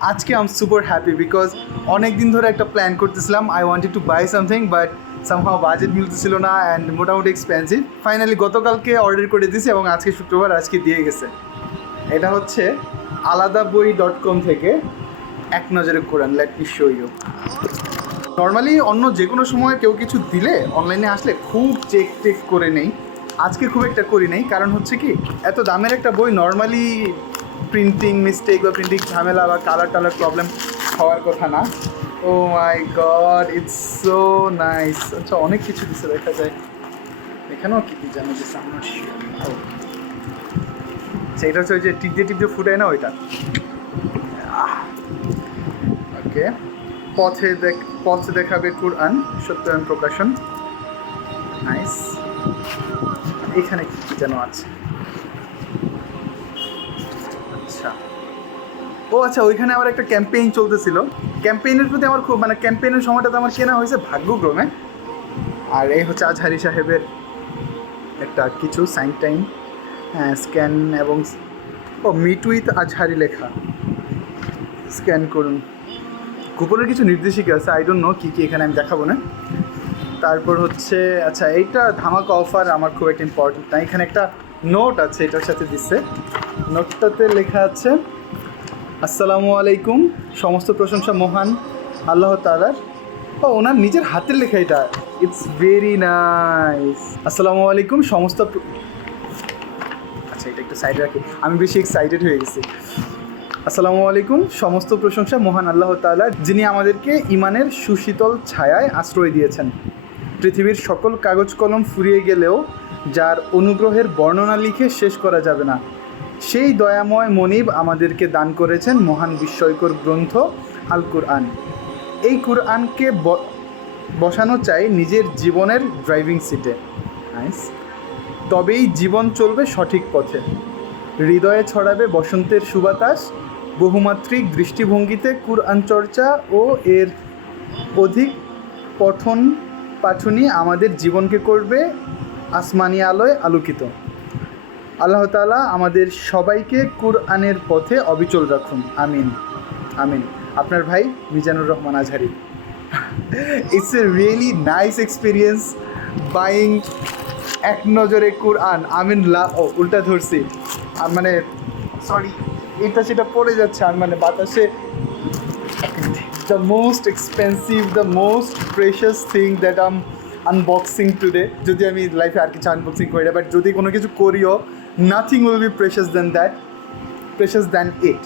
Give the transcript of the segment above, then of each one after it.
আজকে I am super happy because অনেক দিন ধরে একটা প্ল্যান করতেছিলাম। I wanted to buy something but somehow budget মিলতেছিল না অ্যান্ড মোটামুটি এক্সপেন্সিভ। ফাইনালি গতকালকে অর্ডার করে দিয়েছি এবং আজকে শুক্রবার, আজকে দিয়ে গেছে। এটা হচ্ছে আলাদাবই.com থেকে এক নজরে Quran. Let me show you. Normally অন্য যে কোনো সময় কেউ কিছু দিলে অনলাইনে আসলে খুব চেক করে নেই, আজকে খুব একটা করি নেই। কারণ হচ্ছে কি, এত দামের একটা বই নর্মালি প্রিন্টিং মিস্টেক বা প্রিন্টিং ঝামেলা বা কালার টালার প্রবলেম হওয়ার কথা না। ও মাই গড, ইটস সো নাইস। আচ্ছা, অনেক কিছু দিচ্ছে দেখা যায়। এখানেও কী কী জানো দিচ্ছে আমার। সেইটা হচ্ছে ওই যে টিপ দিয়ে ফুটায় না, ওইটা। ওকে, পথে দেখাবে কোরআন সত্যায়ন প্রকাশন। নাইস। এখানে কী কী যেন আছে। আচ্ছা, ও আচ্ছা, ওইখানে আমার একটা ক্যাম্পেইন চলতেছিল। ক্যাম্পেইনের প্রতি আমার খুব ক্যাম্পেইনের সময়টাতে আমার কেনা হয়েছে ভাগ্যক্রমে। আর এই হচ্ছে আজহারি সাহেবের একটা কিছু সাইন টাইম, স্ক্যান এবং মিট উইথ আজহারি লেখা। স্ক্যান করুন। কুপনের কিছু নির্দেশিকা আছে, আই ডোন্ট নো কী কী, এখানে আমি দেখাবো না। তারপর হচ্ছে আচ্ছা, এইটা ধামাকা অফার আমার খুব একটা ইম্পর্টেন্ট না। এখানে একটা নোট আছে, এটার সাথে দিচ্ছে। নোটটাতে লেখা আছে, আসসালামু আলাইকুম, সমস্ত প্রশংসা মহান আল্লাহ তাআলার। ওনার নিজের হাতের লেখা এটা। It's very nice. আসসালামু আলাইকুম সমস্ত আচ্ছা, এটা একটু সাইডে রাখি, আমি বেশি এক্সাইটেড হয়ে গেছি। আসসালামু আলাইকুম, সমস্ত প্রশংসা মহান আল্লাহ তাআলার, যিনি আমাদেরকে ইমানের সুশীতল ছায়ায় আশ্রয় দিয়েছেন। পৃথিবীর সকল কাগজ কলম ফুরিয়ে গেলেও যার অনুগ্রহের বর্ণনা লিখে শেষ করা যাবে না, সেই দয়াময় মনিব আমাদেরকে দান করেছেন মহান বিস্ময়কর গ্রন্থ আল কুরআন। এই কুরআনকে বসানো চাই নিজের জীবনের ড্রাইভিং সিটে। নাইস। তবেই জীবন চলবে সঠিক পথে, হৃদয়ে ছড়াবে বসন্তের সুবাতাস, বহুমাত্রিক দৃষ্টিভঙ্গিতে কুরআন চর্চা ও এর অধিক পঠন পাঠনই আমাদের জীবনকে করবে আসমানি আলোয় আলোকিত। আল্লাহ তাআলা আমাদের সবাইকে কুরআনের পথে অবিচল রাখুন, আমিন আমিন। আপনার ভাই Mizanur Rahman Azhari. It's a really nice experience buying এক নজরে কুরআন। আমিন উল্টা ধরছি, সরি, এটা সেটা পড়ে যাচ্ছে। আর বাতাসে the most expensive, the most precious thing that I'm unboxing today. যদি আমি লাইফে আর কিছু আনবক্সিং করি না, বাট যদি কোনো কিছু করিও, nothing will be precious than that, precious than it.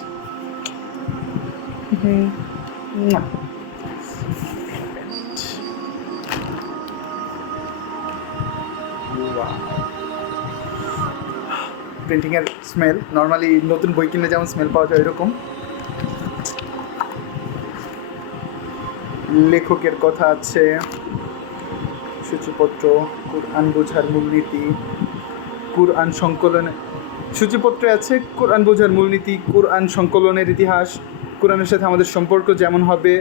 প্রিন্টিংয়ের স্মেল নর্মালি নতুন বই কিনলে যেমন স্মেল পাওয়া যায় এরকম। লেখকের কথা আছে, সূচিপত্র, কুরআন বোঝার মূলনীতি, কুরআন সংকলনে সূচিপত্রে আছে কুরআন বোঝার মূলনীতি, কুরআন সংকলনের ইতিহাস, কুরআনের সাথে আমাদের সম্পর্ক যেমন হবে,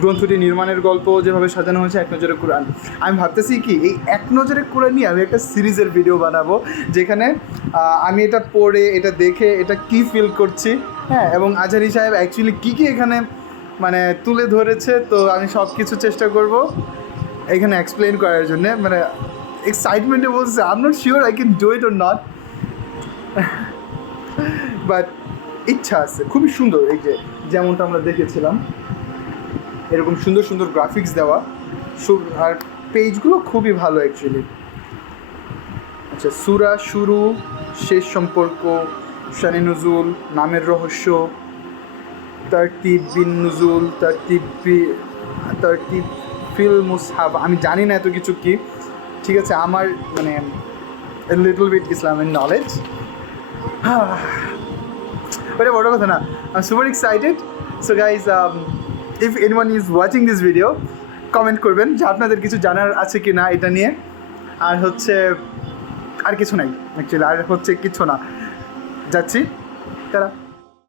গ্রন্থটি নির্মাণের গল্প, যেভাবে সাজানো হয়েছে এক নজরে কুরআন। আমি ভাবতেছি কি, এই এক নজরে কুরআন নিয়ে আমি একটা সিরিজের ভিডিও বানাবো, যেখানে আমি এটা পড়ে, এটা দেখে, এটা কি ফিল করছি, হ্যাঁ, এবং আজহারি সাহেব অ্যাকচুয়ালি কী কী এখানে তুলে ধরেছে। তো আমি সব কিছু চেষ্টা করব এখানে এক্সপ্লেন করার জন্যে। এক্সাইটমেন্টে বলছে, I am not sure I can do it or not, but ইচ্ছা আছে। খুবই সুন্দর, এই যে যেমনটা আমরা দেখেছিলাম এরকম সুন্দর সুন্দর গ্রাফিক্স দেওয়া, আর পেজগুলো খুবই ভালো অ্যাকচুয়ালি। আচ্ছা, সূরা শুরু শেষ সম্পর্ক, শানে নুজুল, নামের রহস্য, তারতিব বিন নুজুল, তারতিব ফিল মুসহাব। আমি জানি না এত কিছু কি, ঠিক আছে, আমার a little bit Islamic knowledge. ওটা বড় কথা না, I'm super excited. So guys, if anyone is watching this video, comment করবেন যে আপনাদের কিছু জানার আছে কি না এটা নিয়ে। আর হচ্ছে আর কিছু নাই অ্যাকচুয়ালি, আর হচ্ছে কিছু না, যাচ্ছি, তারা।